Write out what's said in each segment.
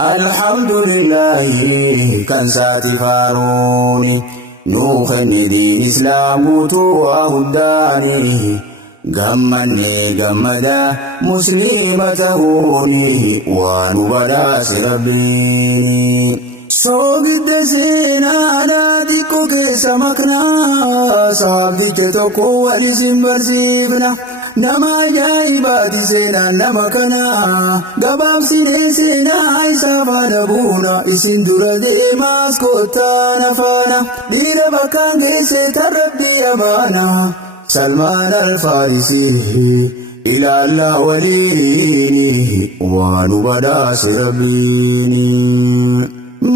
الحمد لله كان ساتي فاروني نوخ ندي إسلام توهداني غمني غمدا مسلمتهوني وانبدا سربيني صوبت سينا ناديكو كسمكنا صابت تتوكو ولسم برزيبنا nama jaa'ibaati seenaan nama kanaa gabaabsinee seenaa isaa faana buuna isin dura deemaas kottaa nafaana dhiira bakkaan geessee tarrabbii amaana Salmaan al-Faarisii ilaalla waliini waan hubadaase rabbiini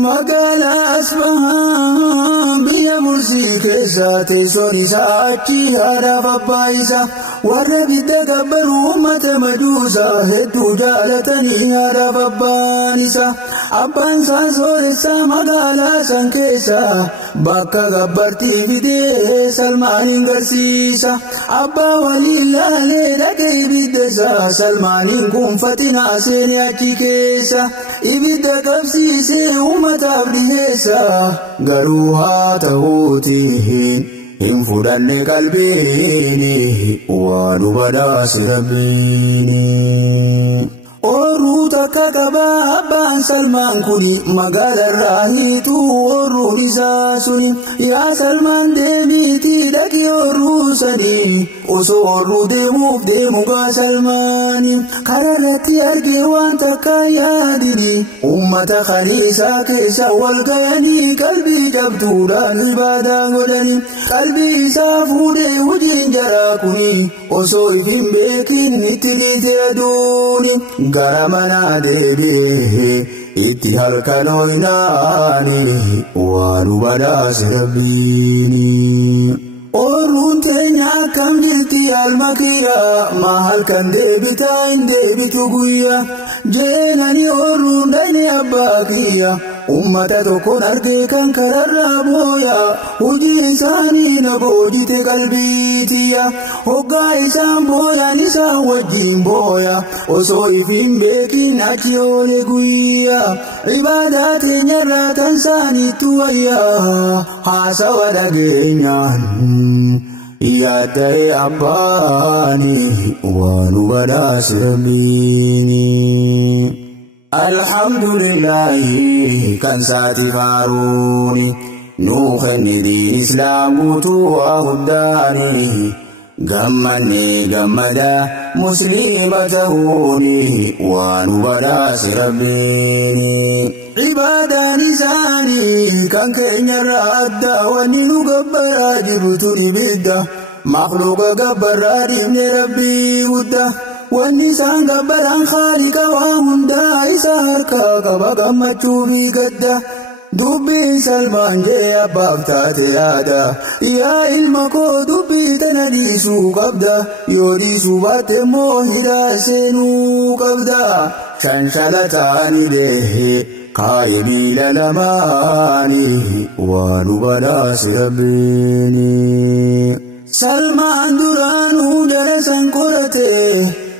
magaalaa Asbahaan biyya Mursii keessaa teessoon isaa achi haadhaaf abbaa isaa warra bidda gabbaru ummata majuusa hedduu jaalatanii haadhaaf abbaan isaa abbaan isaa sooressaa magaalaa san keessa bakka gabbartii fidee Salmaaniin garsiisa abbaa waliin laalee dhaqee ibidda isaa Salmaaniin kunfatinaa seenee achi keessa ibidda qabsiisee ummataaf dhiheessa garuu haa ta'uutiin hin fudhanne qalbiini waan hubadaase rabbiini oorruu takka qabaa abbaan Salmaan kuni magaalarraa hiituu oorruun isaa suni yaa Salmaan deemiitii dhaqi oorruu sanii osoo oorruu deemuuf deemugaa Salmaani kararratti argee waan takka yaadini ummata kaniisaa keessa wal gayanii qalbii jabduudhaan ibaadaa godhani qalbii isaa fuudhee hojiin jaraa kuni osoo hin beekin itti dhiite aduuni gara manaa deebi'ee itti halkanooynaani waan hubadaase rabbiini oorruun teenya akkam jirti almakiira maa halkan deebitaa hin deebitu guyyaa jeenani oorruun dhayne abbaa kiyya ummata tokkoon argee kan kararraa booya hojii isaanii na boodite qalbiitiyya hoggaa isaan booyan isaan wajjiin booya osoo ifin beekin achi oole guyyaa ibaadaa teenyarraa tan saaniittu wayyaa haasawa dhageenyaan yaada'e abbaani waan hubadaase rabbiini الحمد لله كان ساتي فاروني نوخ ندي إسلام توهداني غمني غمدا مسلمتهوني وانبداس ربيني عبادا نساني كان كينيا رأدا ونينو قبرا جبتوني بدا مخلوق قبرا دين ربي ودا والنسان قبران خالق وهندا إساركا قبقا مجوبي قدا دبي سلمان جي أبابتات يادا يا إلمكو دبي تنديسو قبدا يوديسو باتمو هداسينو قبدا شنشلتاني ده قايبي للماني وانبداس ربيني Salmaan duraanuu jalasan qorate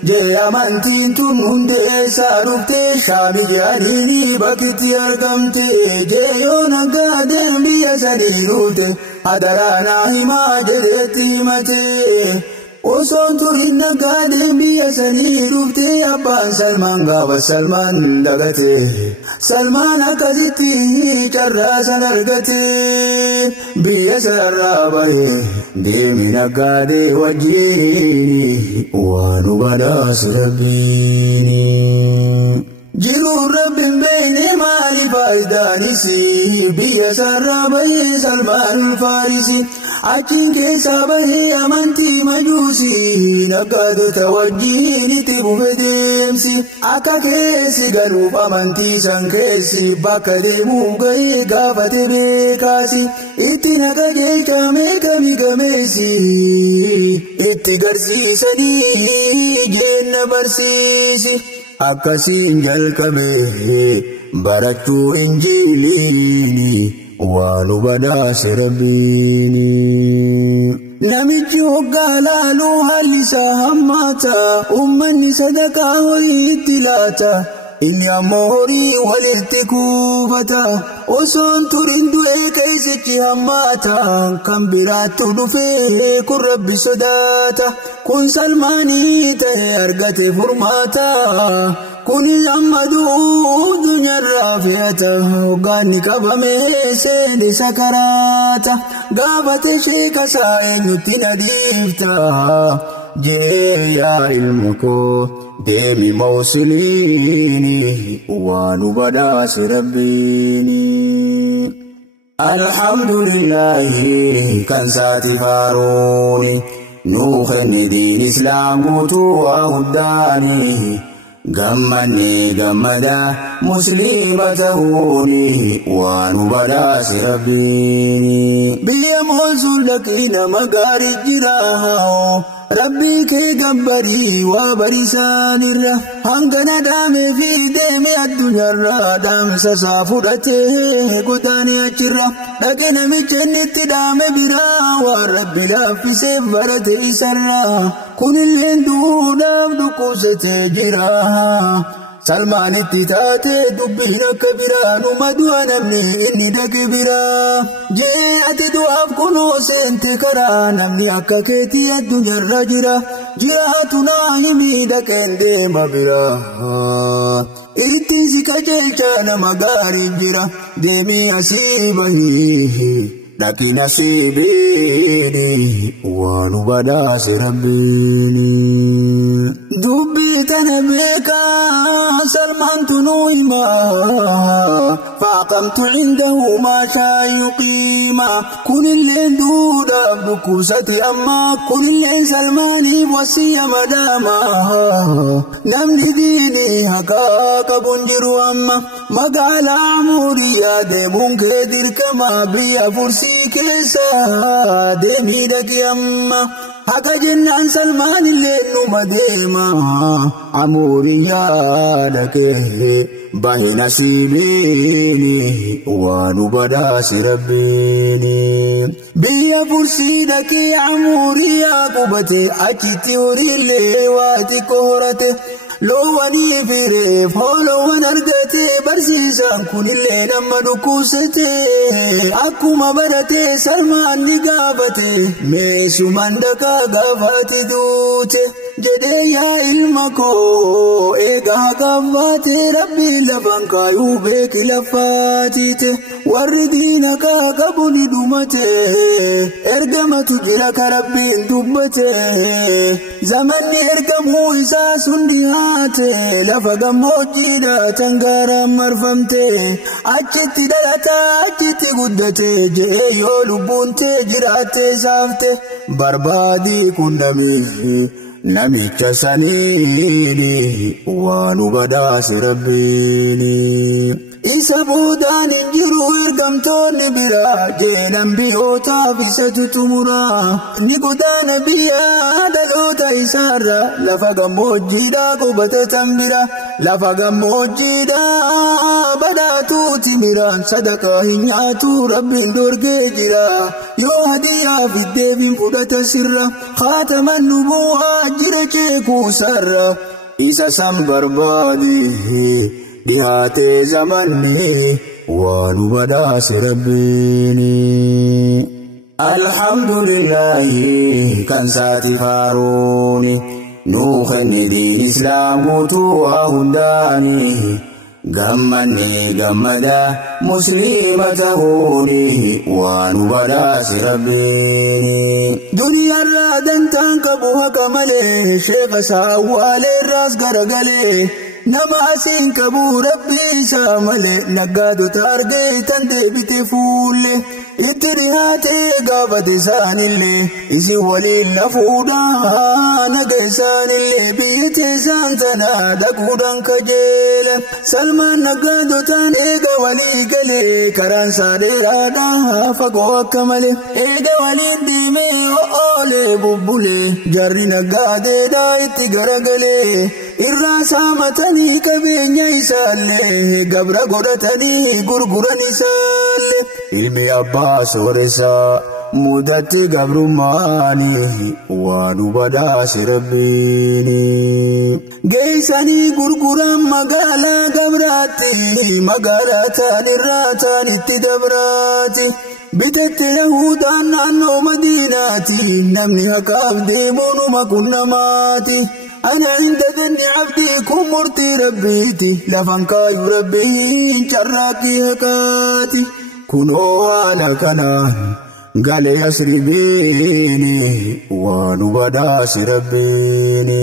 jee amantiin tun hundeessaa dhufte shaami jedhaniini bakkitti argamte jee yoo naggaadeen biyya sanii dhufte hadaraanaa himaa jedheetti himate osoon turin naggaadeen biyya sanii dhufte abbaan Salmaan gaafa Salmaan dagate Salmaan akkasitti carraasan argate biyya sararraa bahe deemi naggaadee wajjiini waan hubadaase rabbiini jiruun rabbiin beeyne maali faayidaanisi biyya sarraa bahee Salmaan al-Faarisi achiin keessaa bahee amantii majuusi naggaadota wajjiin itti bufe deemsi akka keessi galuuf amantii san keessi bakka deemuu gahee gaafate beekaasi itti naga jeechamee gamigameessi itti garsiisanii jeenna barsiisi akkasiin jalqabe barachuu injiiliini waan hubadaase rabbiini namichi hoggaa laaluu haalli isaa hammaata ummanni sadaqaa horii itti laata inni ammoo horii walitti kuufata osoon turin du'ee keessichi hammaata kan biraattu dhufee kun rabbi sodaata kun salmaanii ta'e argate furmaata kuni ammaduu dunyarraa fe'ata hoggaanni qabame seeni sakaraata gaafate sheekasaa eenyutti na dhiifta jee yaa ilma koo deemi mawsiliini waan badhaase rabbiini alhamdulillahi kan saati faaruuni nuu kenne diin islaam guutuu waa hundaani gammanni gammada muslima ta'uuni waan badhaase rabbiini biyya moosul dhaqina magaarii jiraa rabbi kee gabbarii waa barisaanirra hangana dhaame fi deeme addunyaarra dhaamsa isaa fudhatee godaane achirra dhaqe namicha innitti dhaame biraa waan rabbi laaffiseef barate isarra kunilleen duudhaaf dhukkubsatee jira salmaanitti taate dubbiin akka biraa numa du'a namni inni dhaqe biraa jee ati du'aaf kunoo seente karaa namni akka keetii addunyaarra jira jiraatu naa himii dhaqeen deema biraa ittiin si qajeelcha nama gaarii jira deemii asii bahii dhaqi nasiibiini waan badhaase rabbiini dubbii tana beekaa salmaan tunuu himaa faaqamtu cindahu maa shaa yuqiima kunilleen duudhaaf dhukkubsate amma kunilleen salmaaniif wasiyya madaama namni diinii haqaa qabuun jiru amma magaalaa muuriyaa deemuun kee dirqama biyya fursii keessa deemii dhaqi amma haka jennaan salmaan illee numa deema amuuriyaa dhaqee bahe nasiibiini waan badhaase rabbiini biyya fursii dhaqee amuuriyaa qubate achitti horiillee waa xiqqoo horate loowwanii fi reef hoolowwan argate barsiisaan kunillee nama dhukkubsate akkuma barate salmaan ni gaafate meeshumaan dhaqaa gaafate duute jedhee yaa ilma koo eegaa gaafate rabbiin lafan kaayuu beeki lafaatite warri diina kaa qabu ni dhumate ergamatu jira ka rabbiin dubbate zamanni ergamuu isaa sun dhiyaate lafa gammoojjiidha tangaaraan marfamte achitti dhalataa achitti guddate jee yoo lubbuun tee jiraatte saafte barbaadii qunnamii namicha saniini waan badhaase rabbiini isa boodaan hin jiru ergamtoonni biraa jeenan biyootaaf isatu xumuraa ni godaana biyyaa dhaloota isaarra lafa gammoojjiidhaa qubatatan bira lafa gammoojjiidhaa badhaatuuti miraan sadaqaa hin nyaatu rabbiin dorgee jira yoo hadiyyaa fiddeefin fudhata sirra khaataman nubuwaa jira ceekuusarra isa san barbaadee dhihaatee zamanni waan badhaase rabbiini alhamdulillahi kan saati faaruuni nuu kenne diin islaam guutuu waa hundaani gammanni gammada muslima ta'uuni waan badhaase rabbiini duniyarraa dantaan qabu haqa malee sheeka saawwaaleerraas garagalee nama asiin qabu rabbii isaa malee naggaadota argee tan deebite fuulle itti dhihaatee gaafate isaanillee isin waliin na fuudhaa naga isaanillee biyyatee isaan tana dhaquudhaan kajeela salmaan naggaadotaan eega walii galee karaan isaa dheeraadhaa fagoo akka malee eega waliin deemee oolee bubbulee jarri naggaadeedhaa itti garagalee irraa saamatanii qabeenya isaallee gabra godhatanii gurguran isaallee ilmi abbaa sooressaa mudatti gabrummaani waan badaas rabbiini geessanii gurguran magaalaa gabraatti magaalaa taanirraa itti dabraati bitatte Yahudaan naannoo Madiinaati namni haqaaf deemuunuma qunnamaati ana inda ganni abdii kun murtii rabbiiti lafan kaayu rabbiin carraaqqii haqaati kunoo haala kanaan galee asribiini waan badaas rabbiini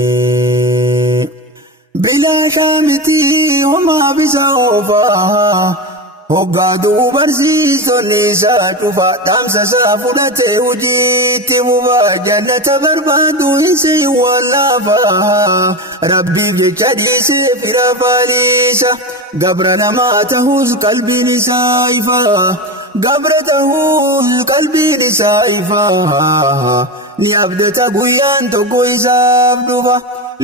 bilaashaa miti homaa bisa oofaa hoggaaduu barsiisonni isaa cufaa dhaamsa isaa fudhatee hojiitti bubaa jannata barbaadu isii wallaafaa rabbiif jecha dhiisee fira faaliisa gabra namaa ta'uus qalbiin isaa ifaa gabra ta'uus qalbiin isaa ifaa ni abdata guyyaan tokko isaaf dhufa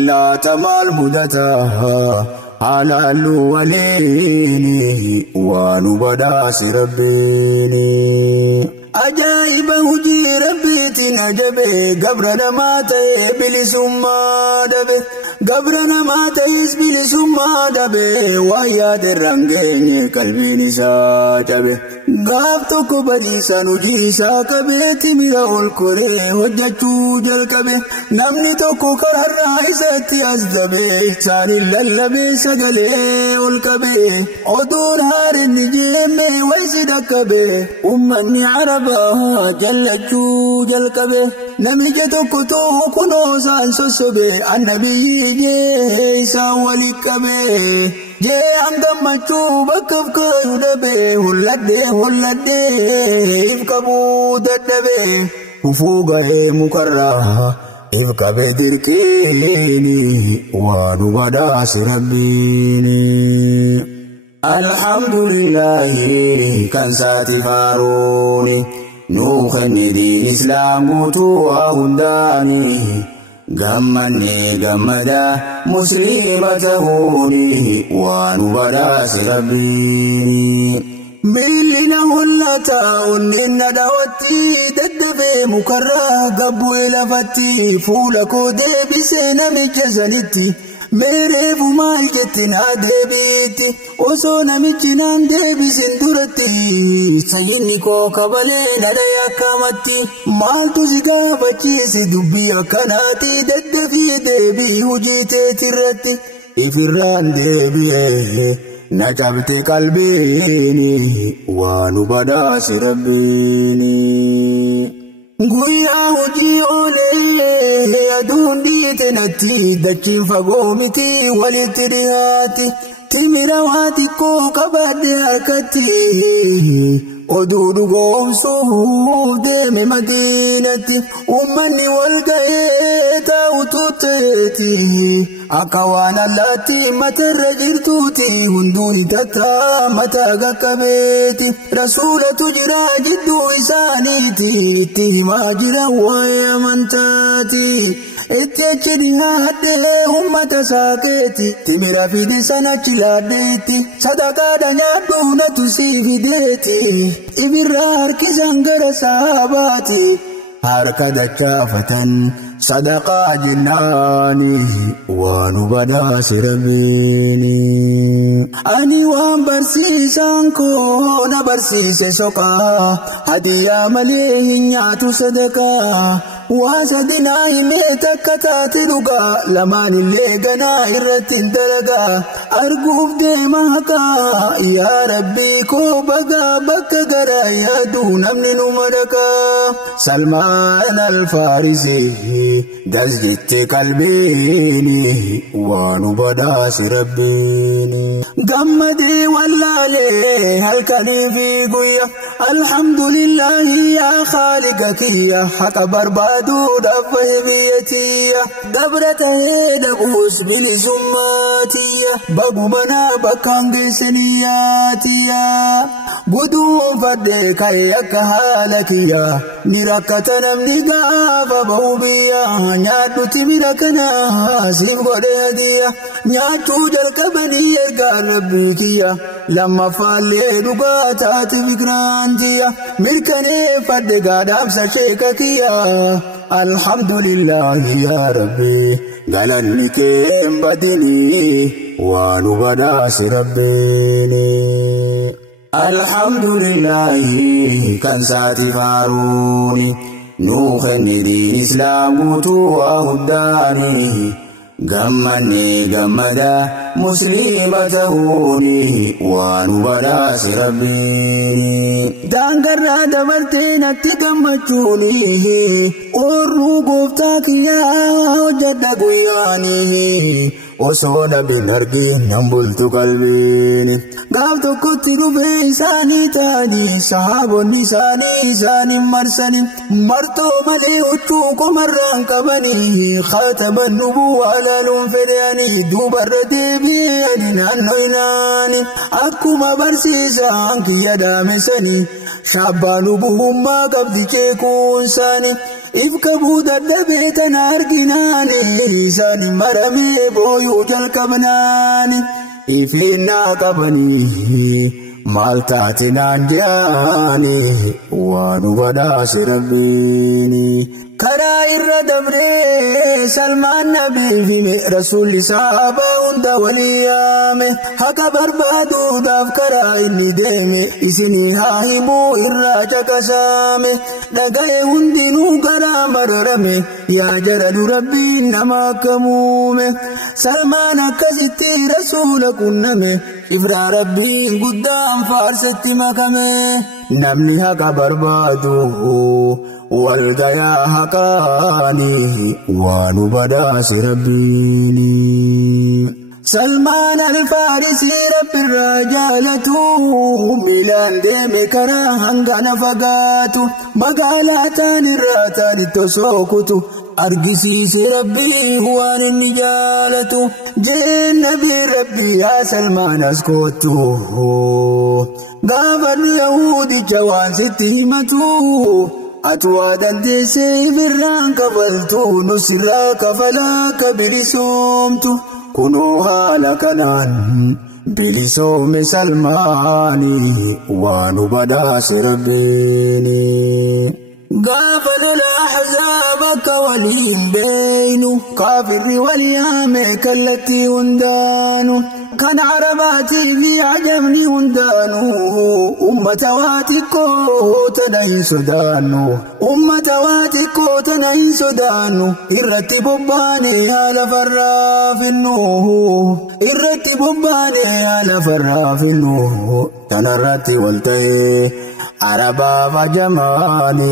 laata maal mudataa halaallu waliini waan badaas rabbiini ajaa'iba hojii rabbiitiin ajabe gabra namaa ta'ee bilisummaa dhabe gabra namaa ta'es bilisummaa dhabe wayyaate rangeenye qalbiin isaa cabe gaaf tokko badiisaan hojii isaa qabeetti mira ol koree hojjechuu jalqabe namni tokko kararraa isatti as dabe isaaniin lallabee sagalee ol qabe oduun haarinni jeemme waysi dhaqqabe ummanni arabaa jallachuu jalqabe namicha tokko too kunoo isaan sossobe annabiyyi jee isaan walitti qabe jee hangammachuu bakkaaf kaayu dhabe holladhee if qabuu dadhabe hufuu ga'ee mukarraa if qabe dirqiini waan badaas rabbiini alhamdulillahi kan saati faaruuni nuukanni diin islaam guutuu hundaani gammanni gammada muslima ta'uuni waan badaas rabbiini millina hollata onnenna dhawatti daddafee mukarraa gabbu'ee lafatti fuula koo deebisee namicha sanitti meereefu maal jetti naa deebiitti osoo namichi naan deebisin duratti sayyinni koo kabalee nadha yakkamatti maaltu si gaafachiisi dubbii akkanaati daddafii deebii hojii teetirratti ifirraan deebi'ee na cabte qalbiini waan badaas rabbiini guyyaa hojii oolee aduun dhiite natti dachiin fagoo miti walitti dhiyaati timira waa xiqqoo qabadhe harkatti oduu dhugoomsuu deeme Madiinatti ummanni wal ga'ee taa'utu ta'eeti akka waan allaatti matarra jirtuuti hunduun tattaa mataa qaqqabeeti rasuulatu jira jidduu isaaniiti itti himaa jira waa'ee amantaati itti achi dhiyaadhee ummata saakeeti timira fide sanachi laadheetti sadaqaadha nyaadhu natu sii fideeti ibirraa harkisan gara saabaati harka dachaafatan sadaqaa jennaani waan badaas rabbiini ani waan barsiisaan koo na barsiise soqaa hadiyaa malee hin nyaatu sadaqaa waa sadinaa himee takka taate dhugaa lamaan illee ganaa irratti hin dalagaa arguuf deema haqaa yaa rabbii koo bagaa bakka garaa yaadu namni nu madakaa Salmaan al-Faarisi dasjitte qalbiini waan badaas rabbiini gammadee wallaalee halkanii fi guyya alhamdulillahi yaa khaaliqa kiyya haqa barbaaduudhaaf bahe biyyatiyya dabra tahee dhabuus bilisummaatiyya bagumanaa bakkaan geessaniyyaatiyya guduunfadhee ka'ee akka haala kiyya ni rakkata namni gaafa bahu biyya nyaadhuti mira kana siif godhe hadiyya nyaachuu jalqabanii ergaan rabbii kiyya lammaffaallee dhugaa taate fikraan imaantiya mirkaneeffadhe gaadhaabsa sheeka kiyya alhamdulillahi yaa rabbi galanni kee hin badini waan nu badhaase rabbiini alhamdulillahi kan saati faaruuni nuu kenni diin islaam guutuu waa hundaani gammanni gammada muslima ta'uuni waan nu badhaase rabbiini daangarraa dabartee natti gammachuuni oorruu gooftaa kiyyaa hojjedha guyyaani osoo dhabin argin nan bultu qalbiini gaaf tokkotti dhufee isaanii ta'anii sahaabonni isaanii marsanii martoo malee huccuu qomarraan qabanii khataban nubuwwaa laaluun fedhanii duubarra deebi'anii naanno'inaanii akkuma barsiisaan kiyya daamesanii shaabbaa nubuwwummaa qabdi ceekuunsaanii ifka buudadhabee tana arginaani isaanii maramee booyuu jalqabnaani ifinnaa qabanii maal taate naan je'aani waan nu badhaase rabbiini karaa irra dabree salmaan nabiif hime rasuulli sahabaa hunda walii yaame haqa barbaaduudhaaf karaa inni deeme isinii haa himuu irraa caqasaame dhaga'e hundinuu garaa mararame yaa jaradhu rabbiin nama akka muume salmaan akkasitti rasuula qunname ifraa rabbiin guddaan faarsetti makame namni haqa barbaadu walgayaa haqaani waan nu badhaase rabbiini salmaan alfaarisii rabbirraa jaalatu miilaan deeme karaa hangana fagaatu magaalaa taanirraa taanitti osoo kutu argisiise rabbii waan inni jaalatu jeen nabii rabbii yaa salmaan as kootu gaafanni yahudicha waan sitti himatu atwaa dandeessee ibirraan kafaltu nusirraa kafalaa akka bilisoomtu kunoo haala kanaan bilisoome salmaani waan nu badhaase rabbiini gaafa lola ahzaab akka waliin beeynu kaafirri waliyaame kallattii hundaanu kan arabaatii fi ajamni hundaanu ummata waa xiqqoo tana hin sodaannu ummata waa xiqqoo tana hin sodaannu irratti bobbaane haala farraafinnu irratti bobbaane haala farraafinnu tanarratti wal ta'ee arabaaf ajamaani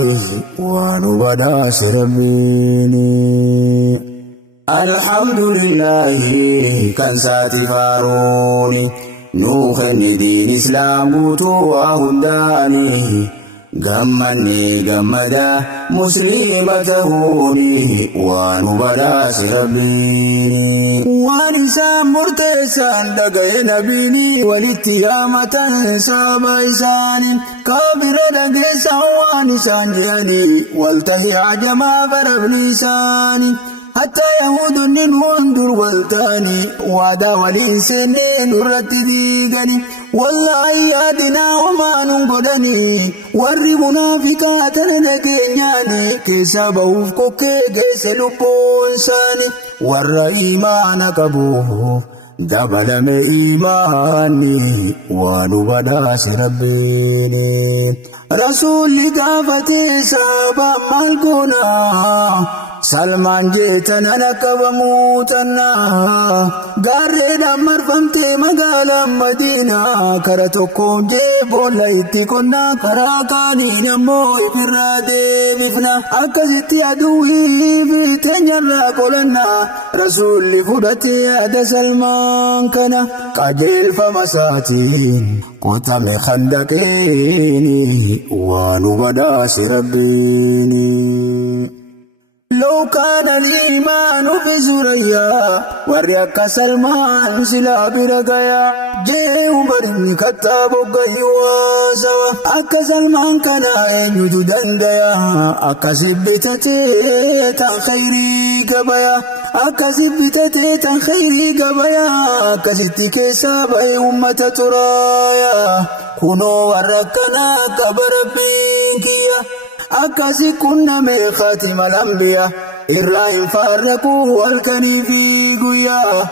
waan nu badhaase rabbiini alhamdulillahi kan saati faaruuni nuu kenni diin islaam guutuu waa hundaani gammanni gammada muslima ta'uuni waan nu badhaase rabbiini waan isaan murteessan dhaga'e nabiini walitti yaamatan sahaba isaanii kaafira dhageessan waan isaan jedhanii wal tahe ajamaaf arabni isaanii hatta yahudonni hundur waltaani waada waliin seennee nurratti diigani wallahi yaadinaa homaanun godhani warri munaafiqaa tana nageenyaani keessa bahuuf kokkee geesse lubbuun isaani warra imaana qabuuf dabalame imaani waan nu badhaase rabbiini rasuulli gaafatee sahabaa maal goonaa salmaan jeetana naqabamuu tannaa gaarreedhaan marfamtee magaalaan madiinaa kara tokkoon jee boolla itti qonnaa karaa kaaniin ammoo ibirraa deebifna akkasitti aduwwii fi teenyarraa qolannaa rasuulli fudhatee yaada salmaan kana qajeelfama isaatiin qotame khandaqeeni waan nu badhaase rabbiini لو كان الإيمان في سوريا وريك سلمان سلا برقيا جيه برمي كتاب قيوا سوا أكا سلمان كان ينجد دنديا أكا سبتتي تخيري كبيا akkasi bitatee tan khayrii gabayaa akkasitti keessaa ba'e ummata turaaya kunoo warra akkanaa qaba rabbiin kiyya akkasi kunname khaatima lambiya irraa hin faarraqu halkanii fi guyyaa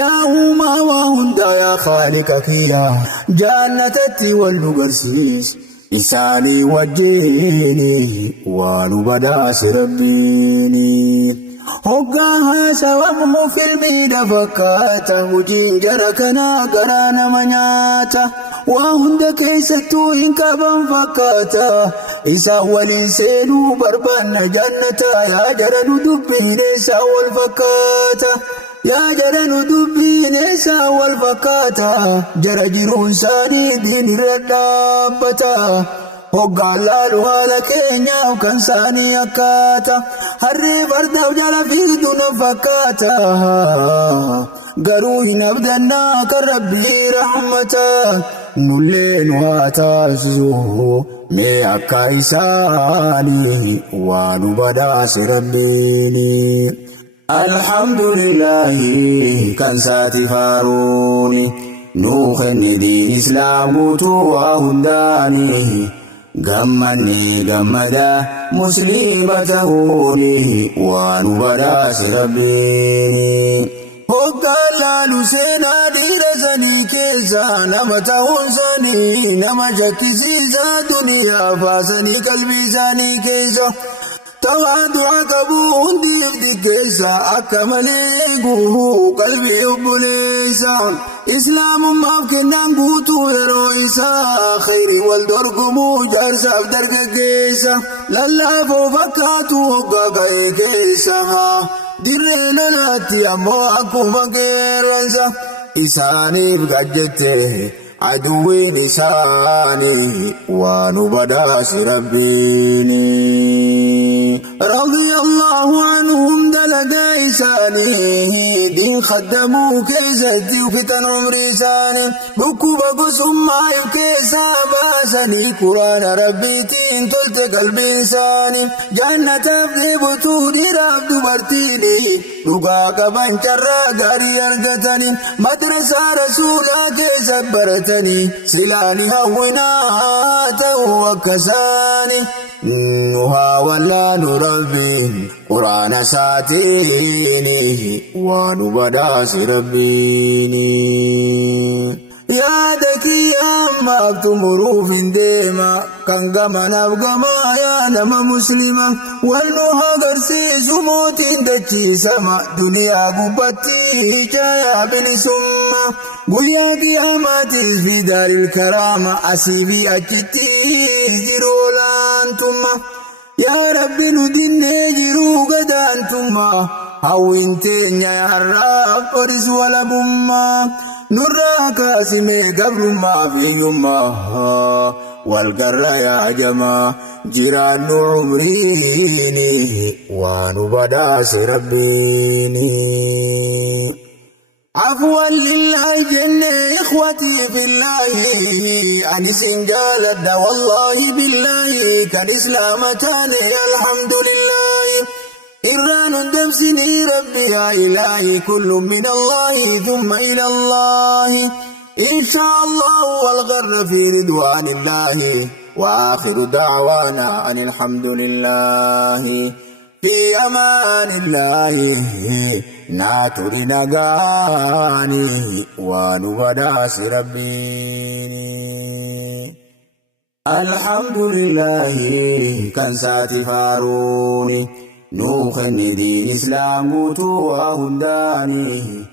yaa uumaa waa hundaa yaa khaaliqa kiyya jannatatti wal nu garsiis isaanii wajjini waan nu badaase rabbiini hoggaa haasawamu filmiidha fakkaata hojiin jara kanaa garaa nama nyaata waa hunda keessattuu hin qaban fakkaata isa waliin seenuu barbaanna jannata yaa jara nu dubbiin isaa wal fakkaata yaa jara nu dubbiin isaa wal fakkaata jara jiruun isaanii diin irra dhaabbata hoggaan laalu haala keenyaaf kan isaanii akkaata harree fardaaf jala fiigdu na fakkaata garuu hin abdannaa kan rabbii rahmata nullee nu haa taasisu mee akka isaanii waan nu badaase rabbiini alhamdulillahi kan saati faaruuni nuu kenne diin islaam guutuu waa hundaani gammanni gammada musliima ta'uuni waan nu badaase rabbiini hoggaan laalu seenaa dhiira sanii keessa nama ta'uun sanii nama shakkisiisa duniyaa faasanii qalbii isaanii keessa tawaadu'a qabu hundiif dhiggeessa akka malee guhuu qalbii obboleessa islaamummaaf kennan guutuu yeroo isaa khayrii wal dorgomuu jaarsaaf dargaggeessa lallaafoo fakkaatu hoggaa ka'ee keessa dirree lolaatti ammoo akkuma qeerransa isaaniif gajjette aduwwiin isaanii waan nu badaase rabbiini رضي الله عنهم دلقا إساني دين خدموا كيزتي وفتن عمري ساني بكوبا قسم ما يكيسا باسني قرآن ربي تين تلت قلبي إنساني جنة أبدي بطولي راب دبرتيني رقاق بانشرا قاري أرقتني مدرسة رسولا كيسا برتني سلاني هونا توكساني نوها ولا نربي قرآن ساتيني ونبداس ربيني يا دكي أما بتمروا في ديما كان قمنا بقما يا نما مسلمة والنوها قرسي سموت دكي سما دنيا قبتي جايا بنسمة قويا قياماتي في دار الكرامة أسيبي أجتي جرولانتما يا ربي ندين جرو قدانتما هاوينتين يا رب فرس ولا بما نراك اسمي قبل ما في يما والقرى يا جما جيران عمريني ونبداس ربيني عفوا لله جنة إخوتي في الله أن سنجال الدا والله بالله كان إسلامتاني الحمد لله إران دمسني ربي يا إلهي كل من الله ثم إلى الله إن شاء الله والغر في رضوان الله وآخر دعوانا أن الحمد لله في أمان الله ناتر نغاني ونبداس ربيني الحمد لله كان ساتي فاروني نوخن دين إسلام قوتوا هنداني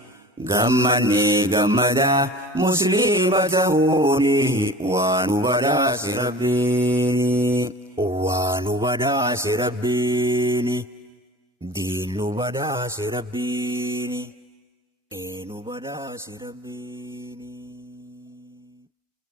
غمني غمدا مسلمة هوني ونبداس ربيني ونبداس ربيني دين نبداس ربيني نبداس ربيني